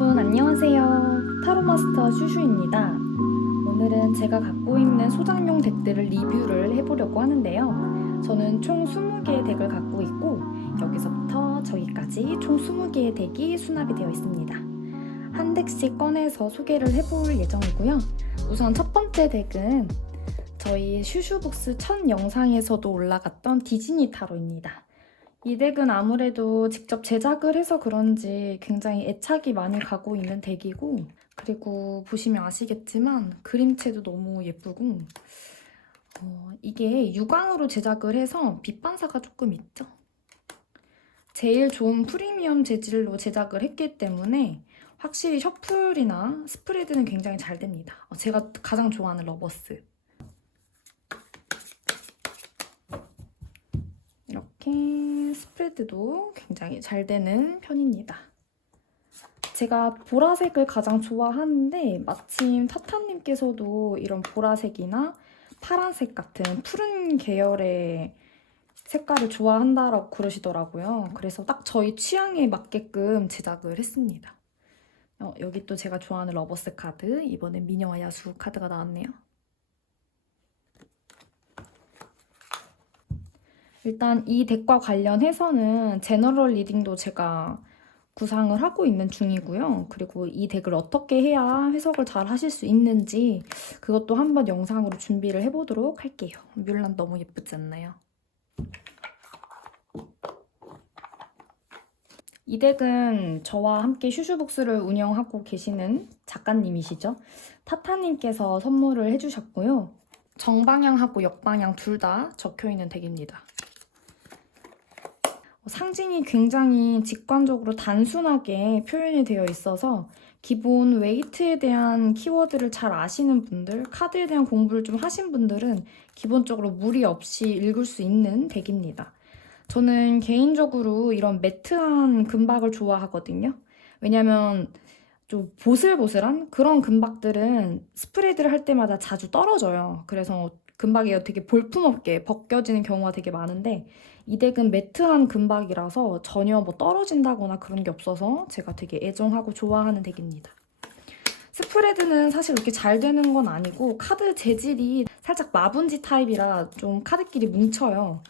여러분 안녕하세요. 타로마스터 슈슈입니다. 오늘은 제가 갖고 있는 소장용 덱들을 리뷰를 해보려고 하는데요. 저는 총 20개의 덱을 갖고 있고 여기서부터 저기까지 총 20개의 덱이 수납이 되어 있습니다. 한 덱씩 꺼내서 소개를 해볼 예정이고요. 우선 첫 번째 덱은 저희 슈슈북스 첫 영상에서도 올라갔던 디즈니 타로입니다. 이 덱은 아무래도 직접 제작을 해서 그런지 굉장히 애착이 많이 가고 있는 덱이고, 그리고 보시면 아시겠지만 그림체도 너무 예쁘고, 이게 유광으로 제작을 해서 빛 반사가 조금 있죠. 제일 좋은 프리미엄 재질로 제작을 했기 때문에 확실히 셔플이나 스프레드는 굉장히 잘 됩니다. 제가 가장 좋아하는 러버스. 이렇게 스프레드도 굉장히 잘 되는 편입니다. 제가 보라색을 가장 좋아하는데 마침 타타님께서도 이런 보라색이나 파란색 같은 푸른 계열의 색깔을 좋아한다라고 그러시더라고요. 그래서 딱 저희 취향에 맞게끔 제작을 했습니다. 여기 또 제가 좋아하는 러버스 카드, 이번엔 미녀와 야수 카드가 나왔네요. 일단 이 덱과 관련해서는 제너럴 리딩도 제가 구상을 하고 있는 중이고요. 그리고 이 덱을 어떻게 해야 해석을 잘 하실 수 있는지 그것도 한번 영상으로 준비를 해보도록 할게요. 뮬란 너무 예쁘지 않나요? 이 덱은 저와 함께 슈슈북스를 운영하고 계시는 작가님이시죠. 타타님께서 선물을 해주셨고요. 정방향하고 역방향 둘 다 적혀있는 덱입니다. 상징이 굉장히 직관적으로 단순하게 표현이 되어 있어서 기본 웨이트에 대한 키워드를 잘 아시는 분들, 카드에 대한 공부를 좀 하신 분들은 기본적으로 무리 없이 읽을 수 있는 덱입니다. 저는 개인적으로 이런 매트한 금박을 좋아하거든요. 왜냐면 좀 보슬보슬한 그런 금박들은 스프레드를 할 때마다 자주 떨어져요. 그래서 금박이 되게 볼품없게 벗겨지는 경우가 되게 많은데 이 덱은 매트한 금박이라서 전혀 뭐 떨어진다거나 그런 게 없어서 제가 되게 애정하고 좋아하는 덱입니다. 스프레드는 사실 이렇게 잘 되는 건 아니고 카드 재질이 살짝 마분지 타입이라 좀 카드끼리 뭉쳐요.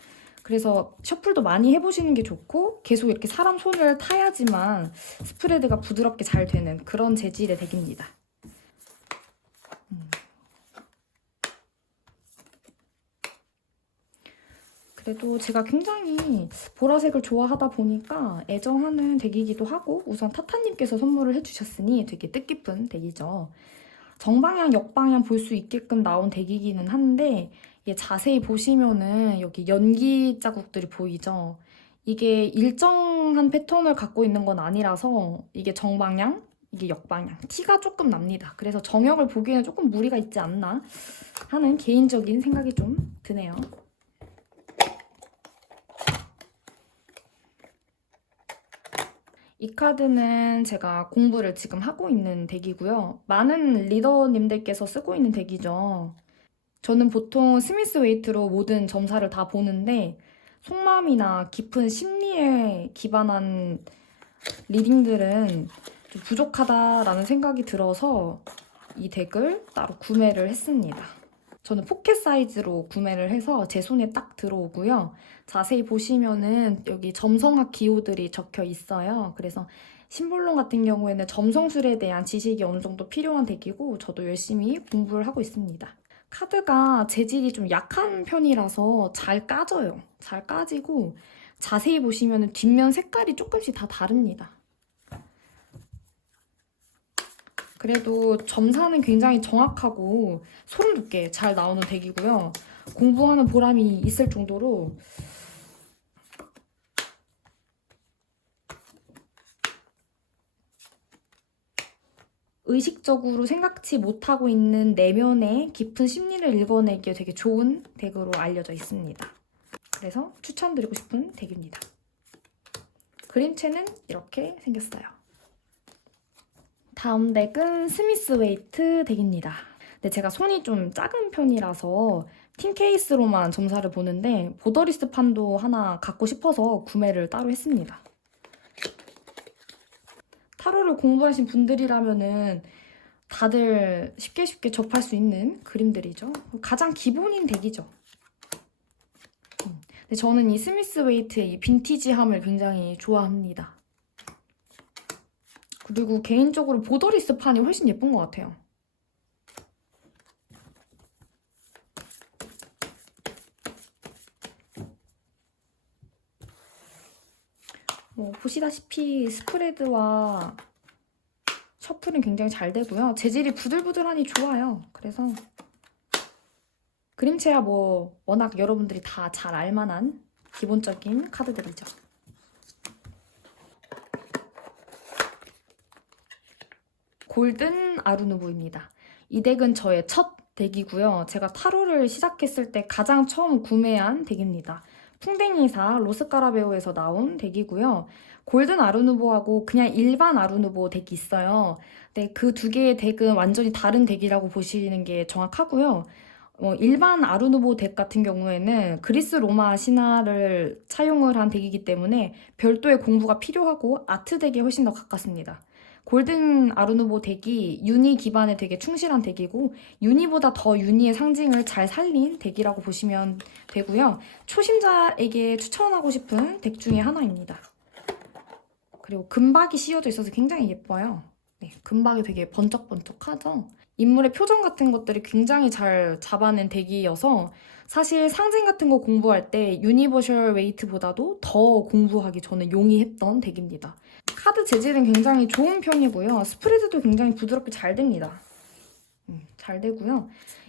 그래서 셔플도 많이 해보시는 게 좋고 계속 이렇게 사람 손을 타야지만 스프레드가 부드럽게 잘 되는 그런 재질의 덱입니다. 그래도 제가 굉장히 보라색을 좋아하다 보니까 애정하는 덱이기도 하고 우선 타타님께서 선물을 해주셨으니 되게 뜻깊은 덱이죠. 정방향, 역방향 볼 수 있게끔 나온 덱이기는 한데 이게 자세히 보시면은 여기 연기 자국들이 보이죠? 이게 일정한 패턴을 갖고 있는 건 아니라서 이게 정방향, 이게 역방향 티가 조금 납니다. 그래서 정역을 보기에는 조금 무리가 있지 않나 하는 개인적인 생각이 좀 드네요. 이 카드는 제가 공부를 지금 하고 있는 덱이고요. 많은 리더님들께서 쓰고 있는 덱이죠. 저는 보통 스미스 웨이트로 모든 점사를 다 보는데 속마음이나 깊은 심리에 기반한 리딩들은 좀 부족하다라는 생각이 들어서 이 덱을 따로 구매를 했습니다. 저는 포켓 사이즈로 구매를 해서 제 손에 딱 들어오고요. 자세히 보시면은 여기 점성학 기호들이 적혀 있어요. 그래서 심볼론 같은 경우에는 점성술에 대한 지식이 어느 정도 필요한 덱이고 저도 열심히 공부를 하고 있습니다. 카드가 재질이 좀 약한 편이라서 잘 까져요. 잘 까지고 자세히 보시면은 뒷면 색깔이 조금씩 다 다릅니다. 그래도 점사는 굉장히 정확하고 소름 돋게 잘 나오는 덱이고요. 공부하는 보람이 있을 정도로 의식적으로 생각지 못하고 있는 내면의 깊은 심리를 읽어내기에 되게 좋은 덱으로 알려져 있습니다. 그래서 추천드리고 싶은 덱입니다. 그림체는 이렇게 생겼어요. 다음 덱은 스미스 웨이트 덱입니다. 근데 제가 손이 좀 작은 편이라서 팀 케이스로만 점사를 보는데 보더리스 판도 하나 갖고 싶어서 구매를 따로 했습니다. 타로를 공부하신 분들이라면은 다들 쉽게 접할 수 있는 그림들이죠. 가장 기본인 덱이죠. 근데 저는 이 스미스 웨이트의 이 빈티지함을 굉장히 좋아합니다. 그리고 개인적으로 보더리스 판이 훨씬 예쁜 것 같아요. 보시다시피 스프레드와 셔플은 굉장히 잘 되고요. 재질이 부들부들하니 좋아요. 그래서 그림체야 워낙 여러분들이 다 잘 알만한 기본적인 카드들이죠. 골든 아루누보입니다. 이 덱은 저의 첫 덱이고요. 제가 타로를 시작했을 때 가장 처음 구매한 덱입니다. 풍뎅이사 로스카라베오에서 나온 덱이고요. 골든 아루누보하고 그냥 일반 아루누보 덱이 있어요. 근데 그 두 개의 덱은 완전히 다른 덱이라고 보시는 게 정확하고요. 일반 아루누보 덱 같은 경우에는 그리스 로마 신화를 차용을 한 덱이기 때문에 별도의 공부가 필요하고 아트 덱에 훨씬 더 가깝습니다. 골든 아루누보 덱이 유니 기반에 되게 충실한 덱이고 유니보다 더 유니의 상징을 잘 살린 덱이라고 보시면 되고요. 초심자에게 추천하고 싶은 덱 중에 하나입니다. 그리고 금박이 씌워져 있어서 굉장히 예뻐요. 네, 금박이 되게 번쩍번쩍하죠? 인물의 표정 같은 것들이 굉장히 잘 잡아낸 덱이어서 사실 상징 같은 거 공부할 때 유니버셜 웨이트보다도 더 공부하기 저는 용이했던 덱입니다. 카드 재질은 굉장히 좋은 편이고요. 스프레드도 굉장히 부드럽게 잘 됩니다. 잘 되고요.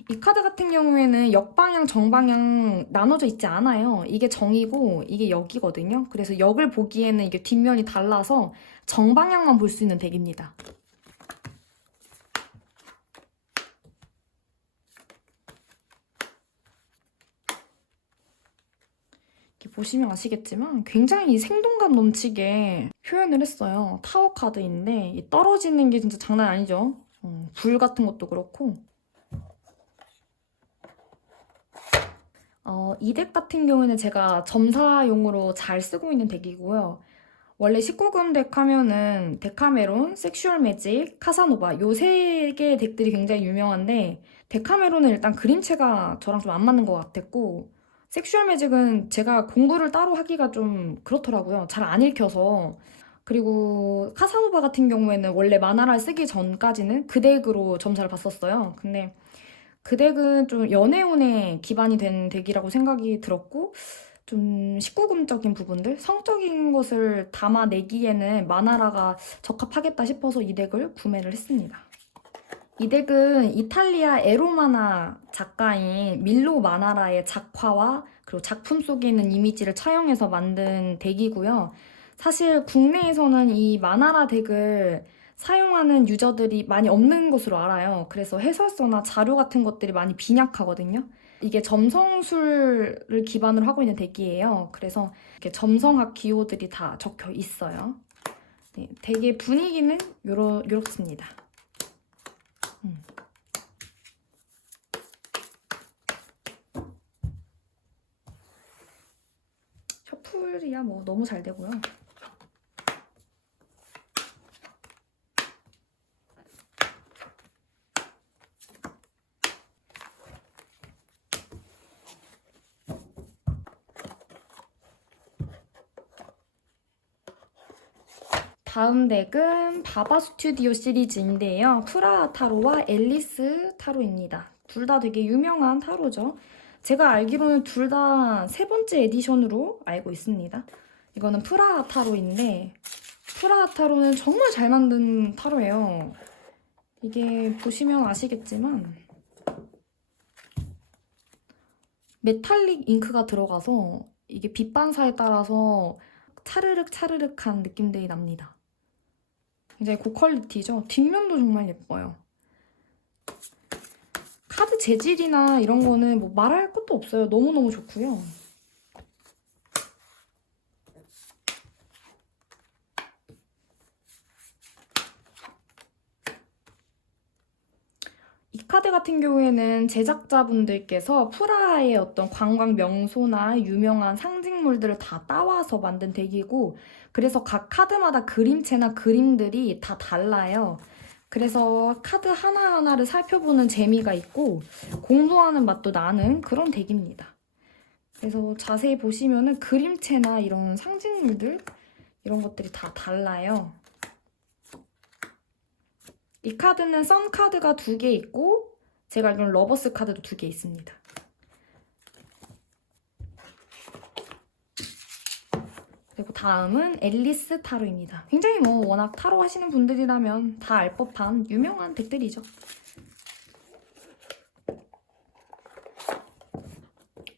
이 카드 같은 경우에는 역방향, 정방향 나눠져 있지 않아요. 이게 정이고 이게 역이거든요. 그래서 역을 보기에는 이게 뒷면이 달라서 정방향만 볼 수 있는 덱입니다. 이렇게 보시면 아시겠지만 굉장히 생동감 넘치게 표현을 했어요. 타워 카드인데 이 떨어지는 게 진짜 장난 아니죠. 불 같은 것도 그렇고. 이 덱 같은 경우에는 제가 점사용으로 잘 쓰고 있는 덱이고요. 원래 19금 덱 하면은 데카메론, 섹슈얼 매직, 카사노바 요 세 개의 덱들이 굉장히 유명한데 데카메론은 일단 그림체가 저랑 좀 안 맞는 것 같았고 섹슈얼 매직은 제가 공부를 따로 하기가 좀 그렇더라고요. 잘 안 읽혀서. 그리고 카사노바 같은 경우에는 원래 만화를 쓰기 전까지는 그 덱으로 점사를 봤었어요. 근데 그 덱은 좀 연애운에 기반이 된 덱이라고 생각이 들었고 좀 19금적인 부분들, 성적인 것을 담아내기에는 마나라가 적합하겠다 싶어서 이 덱을 구매를 했습니다. 이 덱은 이탈리아 에로마나 작가인 밀로 마나라의 작화와 그리고 작품 속에 있는 이미지를 차용해서 만든 덱이고요. 사실 국내에서는 이 마나라 덱을 사용하는 유저들이 많이 없는 것으로 알아요. 그래서 해설서나 자료 같은 것들이 많이 빈약하거든요. 이게 점성술을 기반으로 하고 있는 덱이에요. 그래서 이렇게 점성학 기호들이 다 적혀 있어요. 네, 덱의 분위기는 요렇습니다. 셔플이야 너무 잘 되고요. 다음 덱은 바바 스튜디오 시리즈인데요. 쿠라 타로와 앨리스 타로입니다. 둘 다 되게 유명한 타로죠. 제가 알기로는 둘 다 세 번째 에디션으로 알고 있습니다. 이거는 프라 타로인데 프라 타로는 정말 잘 만든 타로예요. 이게 보시면 아시겠지만 메탈릭 잉크가 들어가서 이게 빛 반사에 따라서 차르륵차르륵한 느낌들이 납니다. 굉장히 고퀄리티죠. 뒷면도 정말 예뻐요. 카드 재질이나 이런 거는 말할 것도 없어요. 너무너무 좋고요. 이 카드 같은 경우에는 제작자분들께서 프라하의 어떤 관광 명소나 유명한 상징물들을 다 따와서 만든 덱이고, 그래서 각 카드마다 그림체나 그림들이 다 달라요. 그래서 카드 하나하나를 살펴보는 재미가 있고 공부하는 맛도 나는 그런 덱입니다. 그래서 자세히 보시면은 그림체나 이런 상징물들 이런 것들이 다 달라요. 이 카드는 선 카드가 2개 있고 제가 알기로는 러버스 카드도 2개 있습니다. 그리고 다음은 앨리스 타로입니다. 굉장히 워낙 타로 하시는 분들이라면 다 알 법한 유명한 덱들이죠.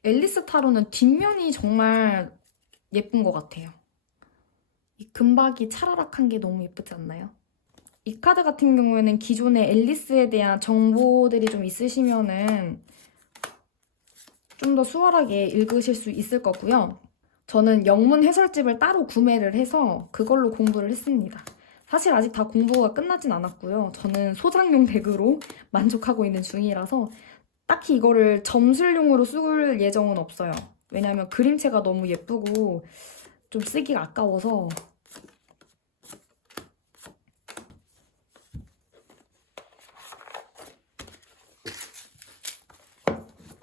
앨리스 타로는 뒷면이 정말 예쁜 것 같아요. 이 금박이 차라락한 게 너무 예쁘지 않나요? 이 카드 같은 경우에는 기존에 앨리스에 대한 정보들이 좀 있으시면은 좀 더 수월하게 읽으실 수 있을 거고요. 저는 영문 해설집을 따로 구매를 해서 그걸로 공부를 했습니다. 사실 아직 다 공부가 끝나진 않았고요. 저는 소장용 덱으로 만족하고 있는 중이라서 딱히 이거를 점술용으로 쓸 예정은 없어요. 왜냐면 그림체가 너무 예쁘고 좀 쓰기가 아까워서.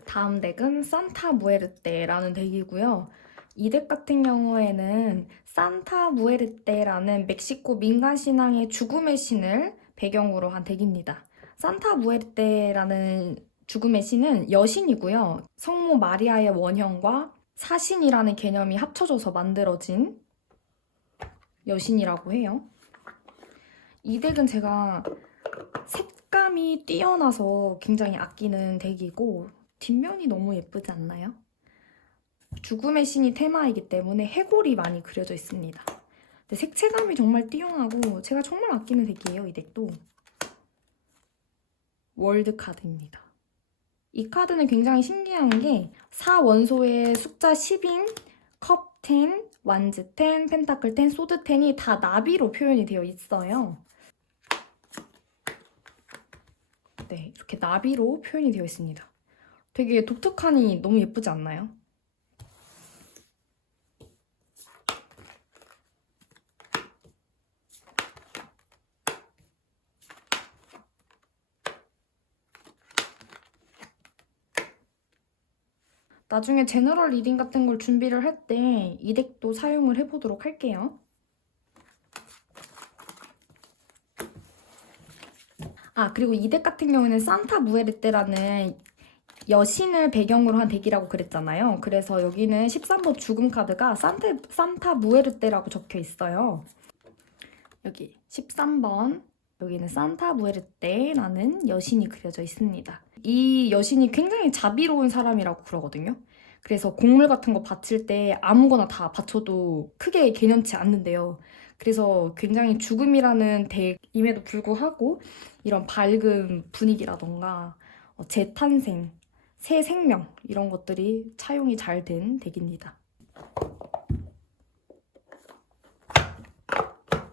다음 덱은 산타 무에르테라는 덱이고요. 이 덱 같은 경우에는 산타 무에르테라는 멕시코 민간 신앙의 죽음의 신을 배경으로 한 덱입니다. 산타 무에르테라는 죽음의 신은 여신이고요. 성모 마리아의 원형과 사신이라는 개념이 합쳐져서 만들어진 여신이라고 해요. 이 덱은 제가 색감이 뛰어나서 굉장히 아끼는 덱이고 뒷면이 너무 예쁘지 않나요? 죽음의 신이 테마이기 때문에 해골이 많이 그려져 있습니다. 근데 색채감이 정말 뛰어나고 제가 정말 아끼는 덱이에요, 이 덱도. 월드 카드입니다. 이 카드는 굉장히 신기한 게 4원소의 숫자 10인 컵 10, 완즈 10, 펜타클 10, 소드 10이 다 나비로 표현이 되어 있어요. 네, 이렇게 나비로 표현이 되어 있습니다. 되게 독특하니 너무 예쁘지 않나요? 나중에 제너럴 리딩 같은 걸 준비를 할 때 이 덱도 사용을 해보도록 할게요. 그리고 이 덱 같은 경우에는 산타 무에르테라는 여신을 배경으로 한 덱이라고 그랬잖아요. 그래서 여기는 13번 죽음 카드가 산타 무에르테라고 적혀 있어요. 여기 13번, 여기는 산타 무에르테라는 여신이 그려져 있습니다. 이 여신이 굉장히 자비로운 사람이라고 그러거든요. 그래서 곡물 같은 거 바칠 때 아무거나 다 바쳐도 크게 개념치 않는데요. 그래서 굉장히 죽음이라는 덱임에도 불구하고 이런 밝은 분위기라던가 재탄생, 새 생명 이런 것들이 차용이 잘 된 덱입니다.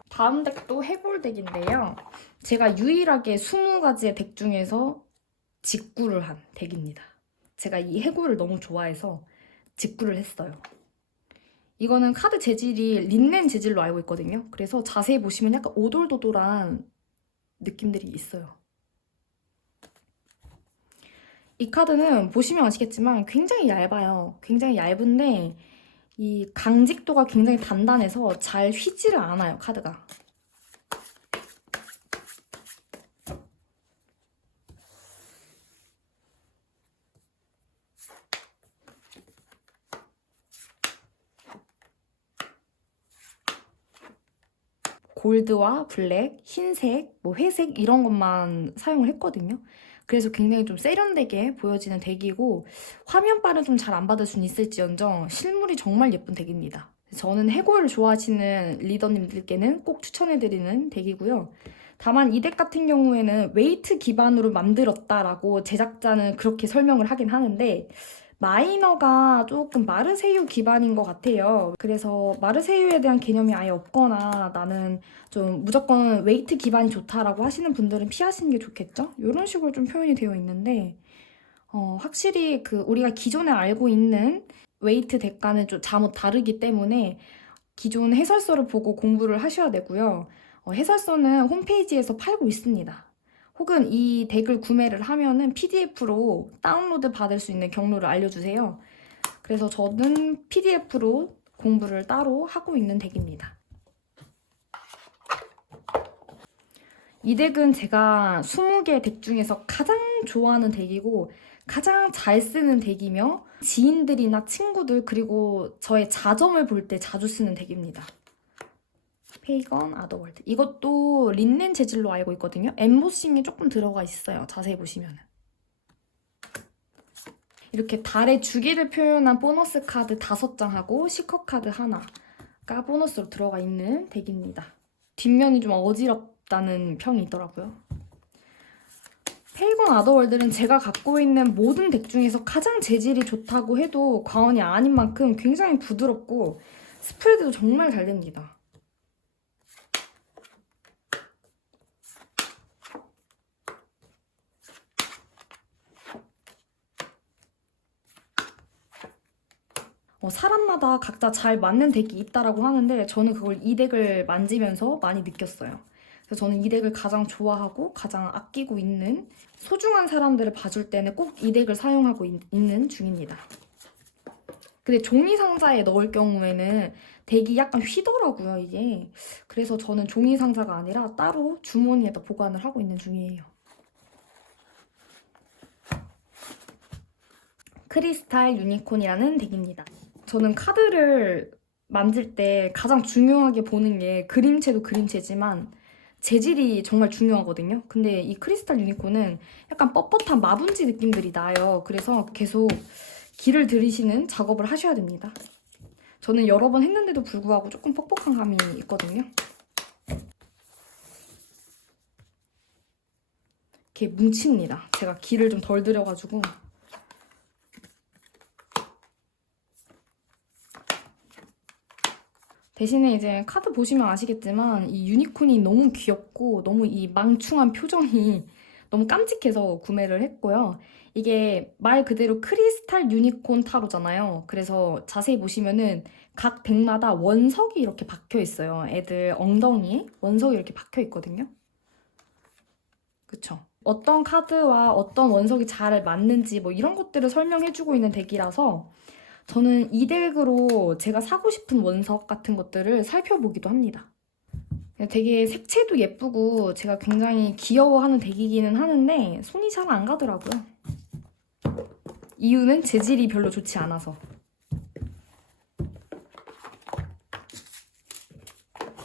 다음 덱도 해골 덱인데요. 제가 유일하게 20가지의 덱 중에서 직구를 한 덱입니다. 제가 이 해골을 너무 좋아해서 직구를 했어요. 이거는 카드 재질이 린넨 재질로 알고 있거든요. 그래서 자세히 보시면 약간 오돌도돌한 느낌들이 있어요. 이 카드는 보시면 아시겠지만 굉장히 얇아요. 굉장히 얇은데 이 강직도가 굉장히 단단해서 잘 휘지를 않아요, 카드가. 골드와 블랙, 흰색, 회색 이런 것만 사용을 했거든요. 그래서 굉장히 좀 세련되게 보여지는 덱이고 화면빨은 좀 잘 안 받을 수는 있을지언정 실물이 정말 예쁜 덱입니다. 저는 해골을 좋아하시는 리더님들께는 꼭 추천해드리는 덱이고요. 다만 이 덱 같은 경우에는 웨이트 기반으로 만들었다라고 제작자는 그렇게 설명을 하긴 하는데 마이너가 조금 마르세유 기반인 것 같아요. 그래서 마르세유에 대한 개념이 아예 없거나 나는 좀 무조건 웨이트 기반이 좋다라고 하시는 분들은 피하시는 게 좋겠죠? 이런 식으로 좀 표현이 되어 있는데 확실히 그 우리가 기존에 알고 있는 웨이트 대가는 좀 잘못 다르기 때문에 기존 해설서를 보고 공부를 하셔야 되고요. 해설서는 홈페이지에서 팔고 있습니다. 혹은 이 덱을 구매를 하면은 PDF로 다운로드 받을 수 있는 경로를 알려주세요. 그래서 저는 PDF로 공부를 따로 하고 있는 덱입니다. 이 덱은 제가 20개 덱 중에서 가장 좋아하는 덱이고 가장 잘 쓰는 덱이며 지인들이나 친구들 그리고 저의 자점을 볼 때 자주 쓰는 덱입니다. 페이건 아더월드. 이것도 린넨 재질로 알고 있거든요. 엠보싱이 조금 들어가 있어요. 자세히 보시면. 이렇게 달의 주기를 표현한 보너스 카드 5장하고 시커 카드 하나가 보너스로 들어가 있는 덱입니다. 뒷면이 좀 어지럽다는 평이 있더라고요. 페이건 아더월드는 제가 갖고 있는 모든 덱 중에서 가장 재질이 좋다고 해도 과언이 아닌 만큼 굉장히 부드럽고 스프레드도 정말 잘 됩니다. 사람마다 각자 잘 맞는 덱이 있다라고 하는데 저는 그걸 이 덱을 만지면서 많이 느꼈어요. 그래서 저는 이 덱을 가장 좋아하고 가장 아끼고 있는 소중한 사람들을 봐줄 때는 꼭 이 덱을 사용하고 있는 중입니다. 근데 종이 상자에 넣을 경우에는 덱이 약간 휘더라고요, 이게. 그래서 저는 종이 상자가 아니라 따로 주머니에다 보관을 하고 있는 중이에요. 크리스탈 유니콘이라는 덱입니다. 저는 카드를 만질 때 가장 중요하게 보는 게 그림체도 그림체지만 재질이 정말 중요하거든요. 근데 이 크리스탈 유니콘은 약간 뻣뻣한 마분지 느낌들이 나요. 그래서 계속 기를 들이시는 작업을 하셔야 됩니다. 저는 여러 번 했는데도 불구하고 조금 뻑뻑한 감이 있거든요. 이렇게 뭉칩니다. 제가 기를 좀 덜 들여가지고. 대신에 이제 카드 보시면 아시겠지만 이 유니콘이 너무 귀엽고 너무 이 망충한 표정이 너무 깜찍해서 구매를 했고요. 이게 말 그대로 크리스탈 유니콘 타로잖아요. 그래서 자세히 보시면은 각 덱마다 원석이 이렇게 박혀 있어요. 애들 엉덩이에 원석이 이렇게 박혀 있거든요. 그쵸? 어떤 카드와 어떤 원석이 잘 맞는지 뭐 이런 것들을 설명해주고 있는 덱이라서 저는 이 덱으로 제가 사고 싶은 원석 같은 것들을 살펴보기도 합니다. 되게 색채도 예쁘고 제가 굉장히 귀여워하는 덱이기는 하는데 손이 잘 안 가더라고요. 이유는 재질이 별로 좋지 않아서.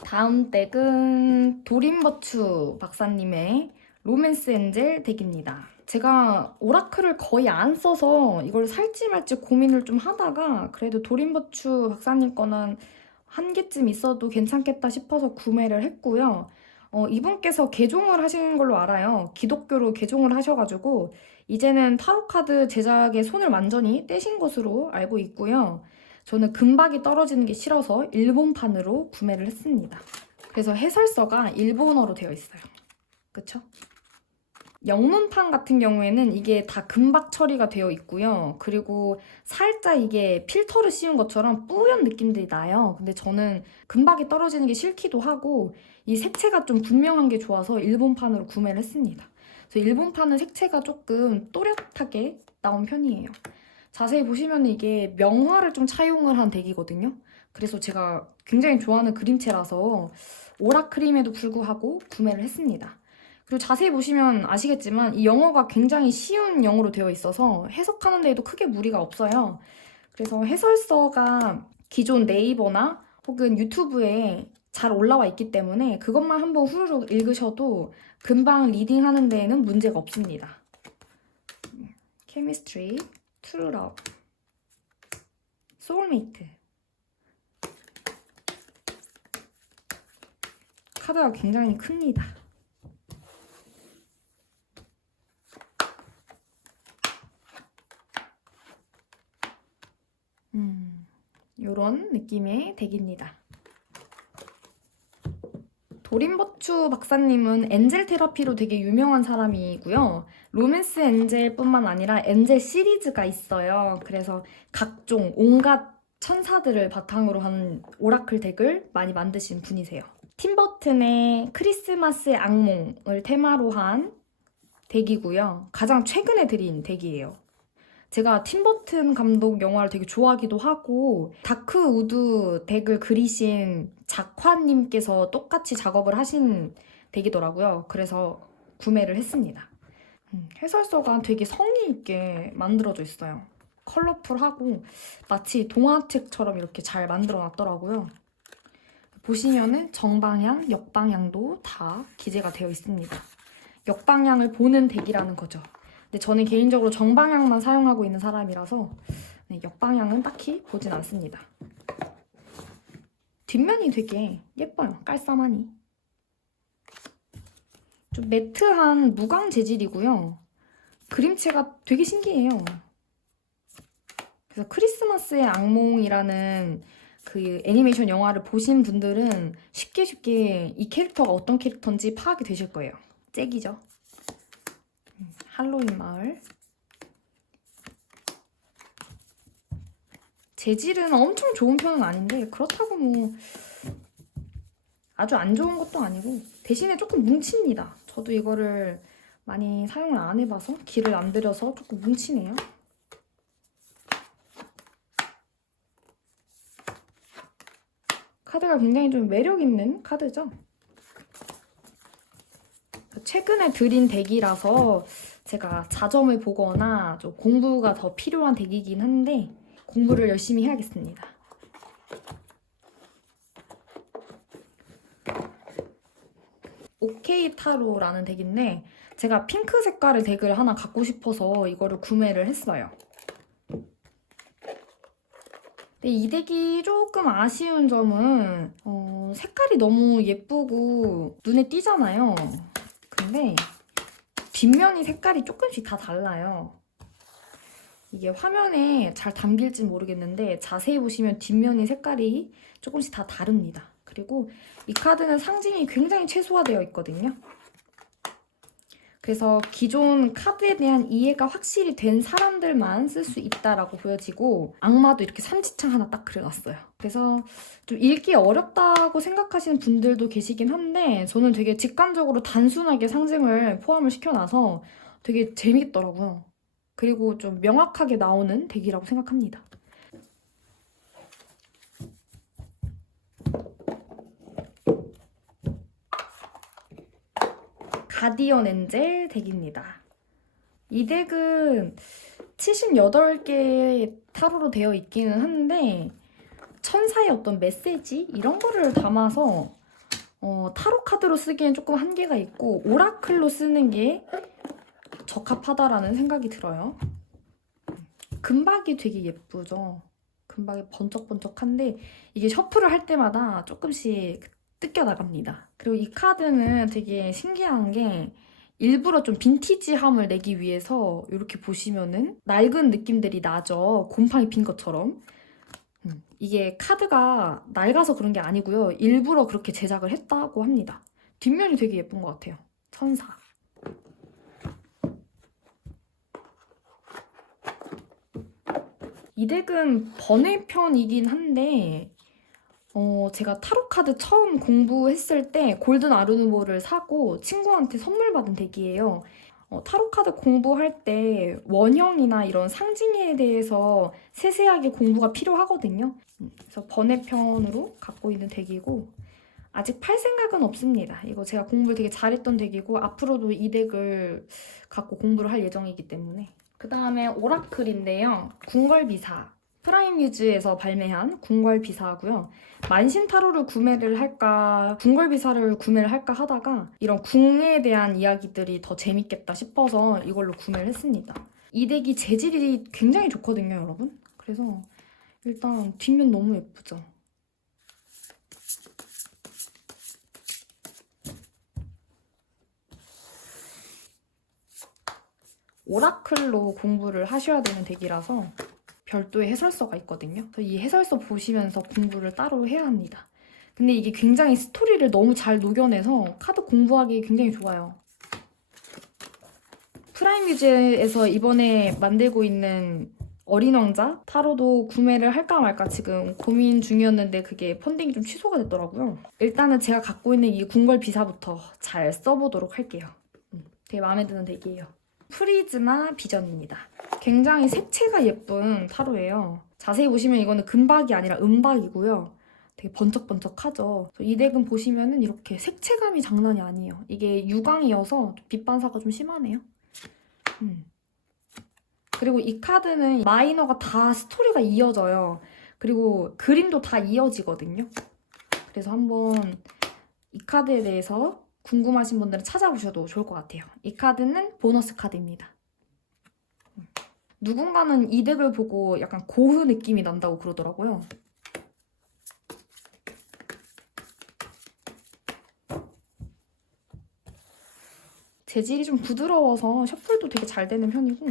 다음 덱은 도림버추 박사님의 로맨스 엔젤 덱입니다. 제가 오라클을 거의 안 써서 이걸 살지 말지 고민을 좀 하다가 그래도 도림버추 박사님 거는 한 개쯤 있어도 괜찮겠다 싶어서 구매를 했고요. 이분께서 개종을 하신 걸로 알아요. 기독교로 개종을 하셔가지고 이제는 타로카드 제작에 손을 완전히 떼신 것으로 알고 있고요. 저는 금박이 떨어지는 게 싫어서 일본판으로 구매를 했습니다. 그래서 해설서가 일본어로 되어 있어요. 그쵸? 영문판 같은 경우에는 이게 다 금박 처리가 되어 있고요. 그리고 살짝 이게 필터를 씌운 것처럼 뿌연 느낌들이 나요. 근데 저는 금박이 떨어지는 게 싫기도 하고 이 색채가 좀 분명한 게 좋아서 일본판으로 구매를 했습니다. 그래서 일본판은 색채가 조금 또렷하게 나온 편이에요. 자세히 보시면 이게 명화를 좀 차용을 한 덱이거든요. 그래서 제가 굉장히 좋아하는 그림체라서 오라클임에도 불구하고 구매를 했습니다. 그리고 자세히 보시면 아시겠지만 이 영어가 굉장히 쉬운 영어로 되어 있어서 해석하는 데에도 크게 무리가 없어요. 그래서 해설서가 기존 네이버나 혹은 유튜브에 잘 올라와 있기 때문에 그것만 한번 후루룩 읽으셔도 금방 리딩하는 데에는 문제가 없습니다. 케미스트리, 트루러브, 소울메이트. 카드가 굉장히 큽니다. 이런 느낌의 덱입니다. 도림버추 박사님은 엔젤 테라피로 되게 유명한 사람이고요. 로맨스 엔젤뿐만 아니라 엔젤 시리즈가 있어요. 그래서 각종 온갖 천사들을 바탕으로 한 오라클 덱을 많이 만드신 분이세요. 팀버튼의 크리스마스의 악몽을 테마로 한 덱이고요. 가장 최근에 들인 덱이에요. 제가 팀버튼 감독 영화를 되게 좋아하기도 하고 다크우드 덱을 그리신 작화님께서 똑같이 작업을 하신 덱이더라고요. 그래서 구매를 했습니다. 해설서가 되게 성의 있게 만들어져 있어요. 컬러풀하고 마치 동화책처럼 이렇게 잘 만들어 놨더라고요. 보시면은 정방향, 역방향도 다 기재가 되어 있습니다. 역방향을 보는 덱이라는 거죠. 근데 저는 개인적으로 정방향만 사용하고 있는 사람이라서 역방향은 딱히 보진 않습니다. 뒷면이 되게 예뻐요. 깔쌈하니. 좀 매트한 무광 재질이고요. 그림체가 되게 신기해요. 그래서 크리스마스의 악몽이라는 그 애니메이션 영화를 보신 분들은 쉽게 이 캐릭터가 어떤 캐릭터인지 파악이 되실 거예요. 잭이죠. 할로윈 마을. 재질은 엄청 좋은 편은 아닌데 그렇다고 뭐 아주 안 좋은 것도 아니고 대신에 조금 뭉칩니다. 저도 이거를 많이 사용을 안 해봐서 기를 안 들여서 조금 뭉치네요. 카드가 굉장히 좀 매력 있는 카드죠. 최근에 들인 덱이라서 제가 자점을 보거나 좀 공부가 더 필요한 덱이긴 한데 공부를 열심히 해야겠습니다. 오케이 타로라는 덱인데 제가 핑크 색깔의 덱을 하나 갖고 싶어서 이거를 구매를 했어요. 근데 이 덱이 조금 아쉬운 점은 색깔이 너무 예쁘고 눈에 띄잖아요. 근데 뒷면이 색깔이 조금씩 다 달라요. 이게 화면에 잘 담길지 모르겠는데 자세히 보시면 뒷면이 색깔이 조금씩 다 다릅니다. 그리고 이 카드는 상징이 굉장히 최소화되어 있거든요. 그래서 기존 카드에 대한 이해가 확실히 된 사람들만 쓸 수 있다라고 보여지고 악마도 이렇게 삼지창 하나 딱 그려놨어요. 그래서 좀 읽기 어렵다고 생각하시는 분들도 계시긴 한데 저는 되게 직관적으로 단순하게 상징을 포함을 시켜놔서 되게 재밌더라고요. 그리고 좀 명확하게 나오는 덱이라고 생각합니다. 가디언 엔젤 덱입니다. 이 덱은 78개의 타로로 되어 있기는 한데 천사의 어떤 메시지? 이런 거를 담아서 타로 카드로 쓰기엔 조금 한계가 있고 오라클로 쓰는 게 적합하다라는 생각이 들어요. 금박이 되게 예쁘죠? 금박이 번쩍번쩍한데 이게 셔플을 할 때마다 조금씩 뜯겨나갑니다. 그리고 이 카드는 되게 신기한 게 일부러 좀 빈티지함을 내기 위해서 이렇게 보시면은 낡은 느낌들이 나죠. 곰팡이 핀 것처럼. 이게 카드가 낡아서 그런 게 아니고요. 일부러 그렇게 제작을 했다고 합니다. 뒷면이 되게 예쁜 것 같아요. 천사. 이 덱은 번외편이긴 한데 제가 타로 카드 처음 공부했을 때 골든 아르누보를 사고 친구한테 선물 받은 덱이에요. 타로 카드 공부할 때 원형이나 이런 상징에 대해서 세세하게 공부가 필요하거든요. 그래서 번외편으로 갖고 있는 덱이고 아직 팔 생각은 없습니다. 이거 제가 공부를 되게 잘했던 덱이고 앞으로도 이 덱을 갖고 공부를 할 예정이기 때문에. 그 다음에 오라클인데요. 궁궐비사. 프라임유즈에서 발매한 궁궐비사고요. 만신타로를 구매를 할까 궁궐비사를 구매를 할까 하다가 이런 궁에 대한 이야기들이 더 재밌겠다 싶어서 이걸로 구매를 했습니다. 이 덱이 재질이 굉장히 좋거든요, 여러분. 그래서 일단 뒷면 너무 예쁘죠? 오라클로 공부를 하셔야 되는 덱이라서 별도의 해설서가 있거든요. 그래서 이 해설서 보시면서 공부를 따로 해야 합니다. 근데 이게 굉장히 스토리를 너무 잘 녹여내서 카드 공부하기 굉장히 좋아요. 프라임 뮤즈에서 이번에 만들고 있는 어린 왕자 타로도 구매를 할까 말까 지금 고민 중이었는데 그게 펀딩이 좀 취소가 됐더라고요. 일단은 제가 갖고 있는 이 궁궐 비사부터 잘 써보도록 할게요. 되게 마음에 드는 덱이에요. 프리즈마 비전입니다. 굉장히 색채가 예쁜 타로예요. 자세히 보시면 이거는 금박이 아니라 은박이고요. 되게 번쩍번쩍하죠. 이 덱은 보시면은 이렇게 색채감이 장난이 아니에요. 이게 유광이어서 빛 반사가 좀 심하네요. 그리고 이 카드는 마이너가 다 스토리가 이어져요. 그리고 그림도 다 이어지거든요. 그래서 한번 이 카드에 대해서 궁금하신 분들은 찾아보셔도 좋을 것 같아요. 이 카드는 보너스 카드입니다. 누군가는 이 덱을 보고 약간 고흐 느낌이 난다고 그러더라고요. 재질이 좀 부드러워서 셔플도 되게 잘 되는 편이고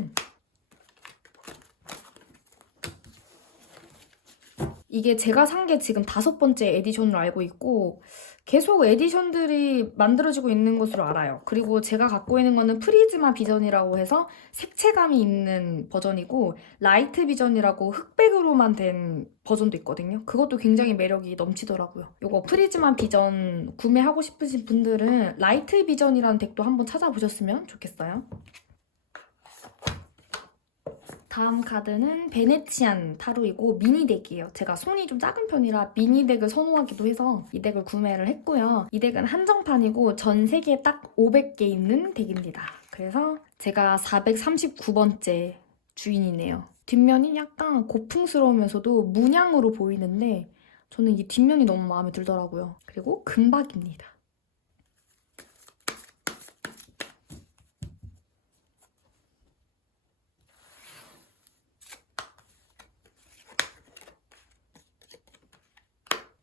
이게 제가 산 게 지금 5번째 에디션으로 알고 있고 계속 에디션들이 만들어지고 있는 것으로 알아요. 그리고 제가 갖고 있는 거는 프리즈마 비전이라고 해서 색채감이 있는 버전이고 라이트 비전이라고 흑백으로만 된 버전도 있거든요. 그것도 굉장히 매력이 넘치더라고요. 이거 프리즈마 비전 구매하고 싶으신 분들은 라이트 비전이라는 덱도 한번 찾아보셨으면 좋겠어요. 다음 카드는 베네치안 타로이고 미니 덱이에요. 제가 손이 좀 작은 편이라 미니 덱을 선호하기도 해서 이 덱을 구매를 했고요. 이 덱은 한정판이고 전 세계에 딱 500개 있는 덱입니다. 그래서 제가 439번째 주인이네요. 뒷면이 약간 고풍스러우면서도 문양으로 보이는데 저는 이 뒷면이 너무 마음에 들더라고요. 그리고 금박입니다.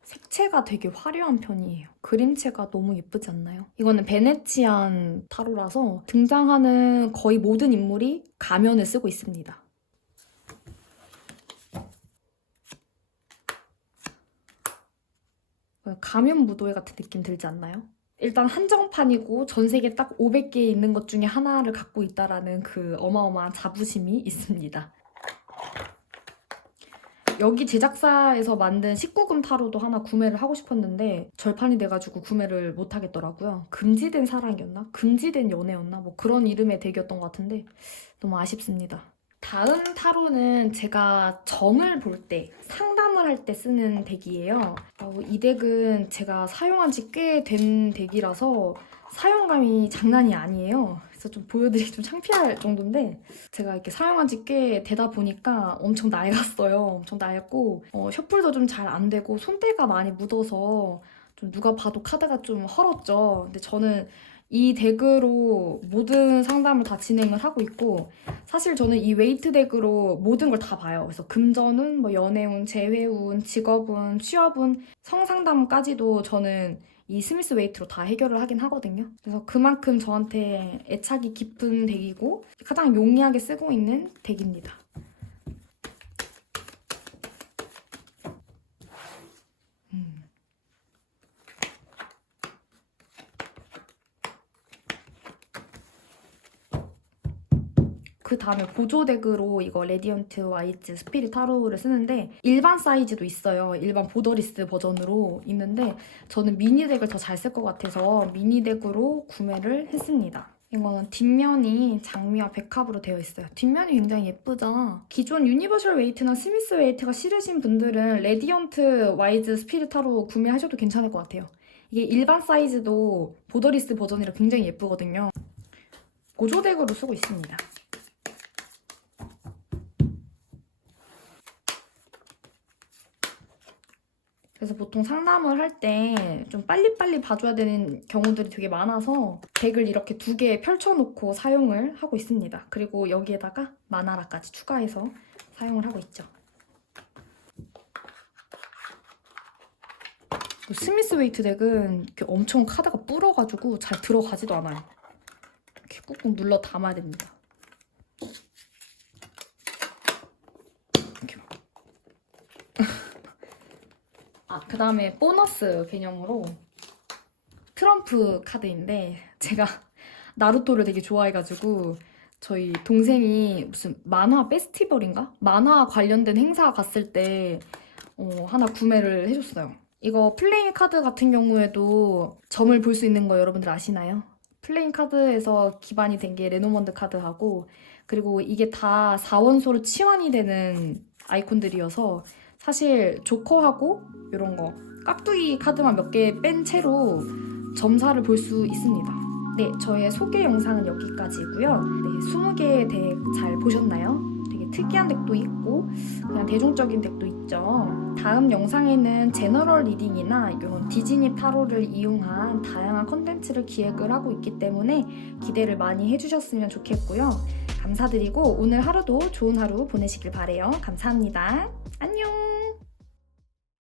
색채가 되게 화려한 편이에요. 그림체가 너무 예쁘지 않나요? 이거는 베네치안 타로라서 등장하는 거의 모든 인물이 가면을 쓰고 있습니다. 가면 무도회 같은 느낌 들지 않나요? 일단 한정판이고 전 세계 딱 500개 있는 것 중에 하나를 갖고 있다라는 그 어마어마한 자부심이 있습니다. 여기 제작사에서 만든 19금 타로도 하나 구매를 하고 싶었는데 절판이 돼가지고 구매를 못 하겠더라고요. 금지된 사랑이었나? 금지된 연애였나? 뭐 그런 이름의 덱이었던 것 같은데 너무 아쉽습니다. 다음 타로는 제가 점을 볼 때, 상담을 할 때 쓰는 덱이에요. 이 덱은 제가 사용한 지 꽤 된 덱이라서 사용감이 장난이 아니에요. 그래서 좀 보여드리기 좀 창피할 정도인데 제가 이렇게 사용한 지 꽤 되다 보니까 엄청 낡았어요. 엄청 낡고 셔플도 좀 잘 안 되고 손때가 많이 묻어서 좀 누가 봐도 카드가 좀 헐었죠. 근데 저는 이 덱으로 모든 상담을 다 진행을 하고 있고 사실 저는 이 웨이트 덱으로 모든 걸 다 봐요. 그래서 금전운, 뭐 연애운, 재회운, 직업운, 취업운, 성상담까지도 저는 이 스미스 웨이트로 다 해결을 하긴 하거든요. 그래서 그만큼 저한테 애착이 깊은 덱이고 가장 용이하게 쓰고 있는 덱입니다. 그 다음에 보조덱으로 이거 레디언트 와이즈 스피릿 타로를 쓰는데 일반 사이즈도 있어요. 일반 보더리스 버전으로 있는데 저는 미니덱을 더 잘 쓸 것 같아서 미니덱으로 구매를 했습니다. 이거는 뒷면이 장미와 백합으로 되어 있어요. 뒷면이 굉장히 예쁘죠? 기존 유니버셜 웨이트나 스미스 웨이트가 싫으신 분들은 레디언트 와이즈 스피릿 타로 구매하셔도 괜찮을 것 같아요. 이게 일반 사이즈도 보더리스 버전이라 굉장히 예쁘거든요. 보조덱으로 쓰고 있습니다. 그래서 보통 상담을 할 때 좀 빨리빨리 봐줘야 되는 경우들이 되게 많아서 덱을 이렇게 2개 펼쳐놓고 사용을 하고 있습니다. 그리고 여기에다가 마나라까지 추가해서 사용을 하고 있죠. 스미스 웨이트 덱은 이렇게 엄청 카드가 불어가지고 잘 들어가지도 않아요. 이렇게 꾹꾹 눌러 담아야 됩니다. 이렇게 그 다음에 보너스 개념으로 트럼프 카드인데, 제가 나루토를 되게 좋아해가지고 저희 동생이 무슨 만화 페스티벌인가? 만화 관련된 행사 갔을 때 하나 구매를 해줬어요. 이거 플레잉 카드 같은 경우에도 점을 볼 수 있는 거 여러분들 아시나요? 플레잉 카드에서 기반이 된 게 레노먼드 카드하고, 그리고 이게 다 4원소로 치환이 되는 아이콘들이어서 사실 조커하고 이런 거 깍두기 카드만 몇 개 뺀 채로 점사를 볼 수 있습니다. 네, 저의 소개 영상은 여기까지고요. 네, 20개의 덱 잘 보셨나요? 되게 특이한 덱도 있고 그냥 대중적인 덱도 있죠. 다음 영상에는 제너럴 리딩이나 이런 디즈니 타로를 이용한 다양한 컨텐츠를 기획을 하고 있기 때문에 기대를 많이 해주셨으면 좋겠고요. 감사드리고 오늘 하루도 좋은 하루 보내시길 바래요. 감사합니다. 안녕!